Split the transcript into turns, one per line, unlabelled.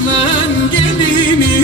düşman gemimi